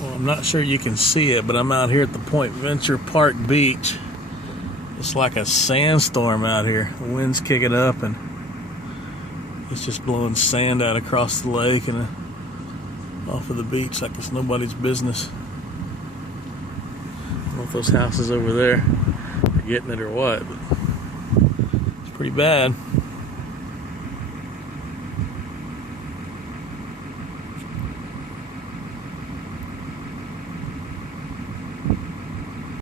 Well, I'm not sure you can see it, but I'm out here at the Point Venture Park Beach. It's like a sandstorm out here. The wind's kicking up and it's just blowing sand out across the lake and off of the beach like it's nobody's business. I don't know if those houses over there are getting it or what, but it's pretty bad.